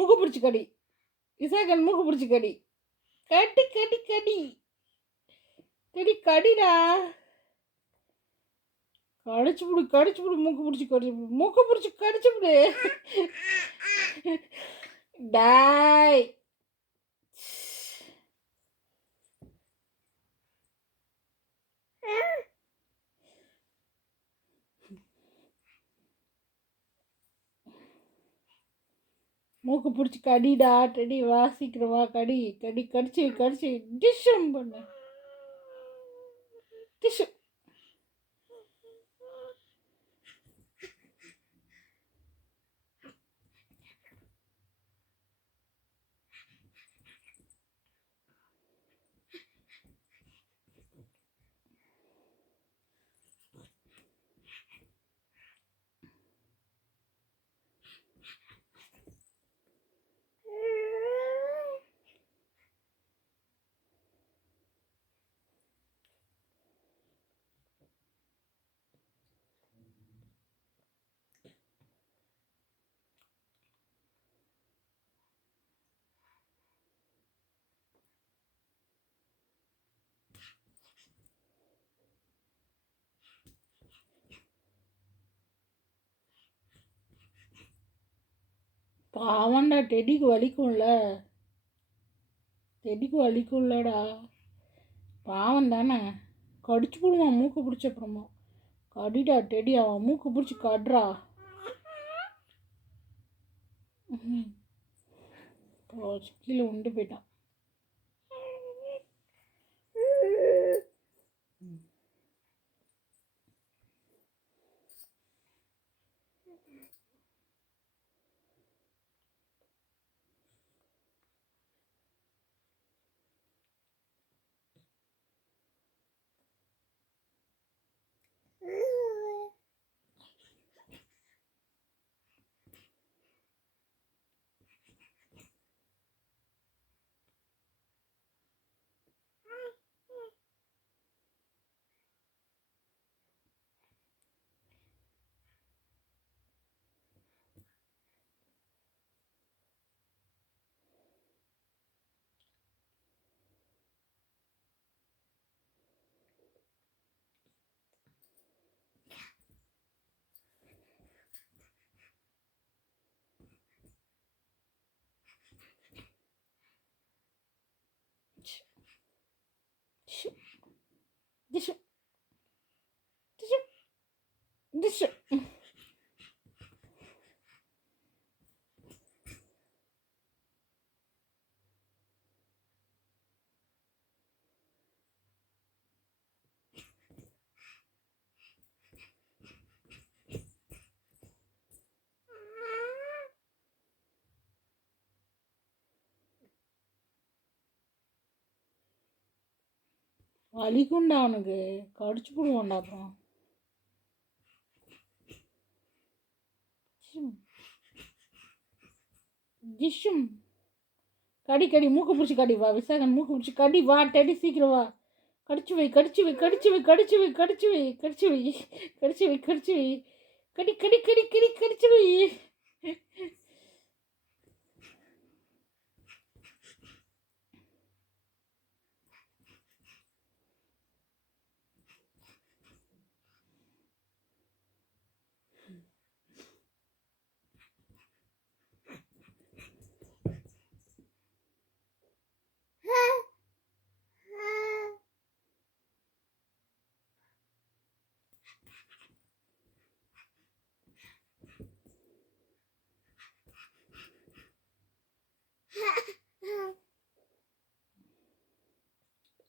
மூக்கு பிடிச்சி கடி. விசாகன் மூக்கு பிடிச்சி கடி. கடி கடி கடி கடி கடிடா. கடிச்சு பிடி கடிச்சு பிடி. மூக்கு பிடிச்சி கடிச்சு பிடி. மூக்கு பிடிச்சி கடிச்சு பிடி. டாய். மூக்கு பிடிச்சி கடிடா. டெடி வா சீக்கிரம் வா. கடி கடி கடிச்சு கடிச்சு டிஷ்ஷம் பண்ணு. டிஷ்ஷு. பாவண்டா, டெடிக்கு வலிக்கும்ல. டெடிக்கு வலிக்கும்லடா. பாவம் தானே. கடிச்சு போடுவான் மூக்கு பிடிச்ச அப்புறமா. கடிடா டெடி. அவன் மூக்கு பிடிச்சி கடுறா. கீழே உண்டு போயிட்டான். Dish dish dish. வலிக்குண்டா அவனுக்கு. கடிச்சு போடுவான்டா அப்புறம். டிஷ்ஷும். கடி கடி. மூக்கு பிடிச்சி கடி. வா விசாகன் மூக்கு பிடிச்சி கடி. வா டெடி சீக்கிரம் வா. கடிச்சு வை கடிச்சு வை கடிச்சு வை கடிச்சு வை கடிச்சு வை கடிச்சு வை கடிச்சு வை கடிச்சு வை. கடி கடி கடி கடி கடிச்சு வை.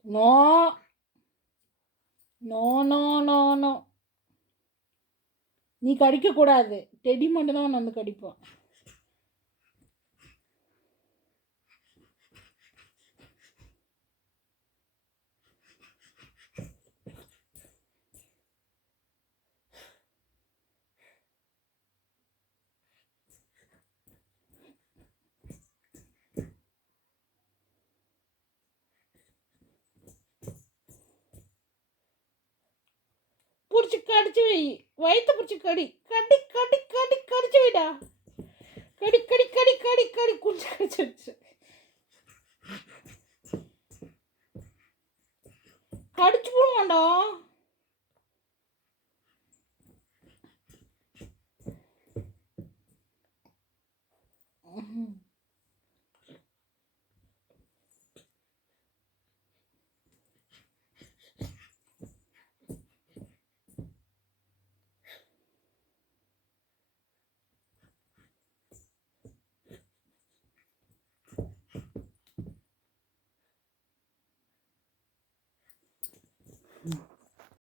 No no no no no. நீ கடிக்கக்கூடாது. டெடி மட்டும்தான் அவனை வந்து கடிப்பான். பிடிச்சி கடிச்சு வை. வயிற்று பிடிச்சி கடி. கடி கடி கடி கடிச்சு வைடா. கடி கடி கடி கடி கடி குஞ்சு கடிச்சிருச்சு. கடிச்சு போடுவான்டா.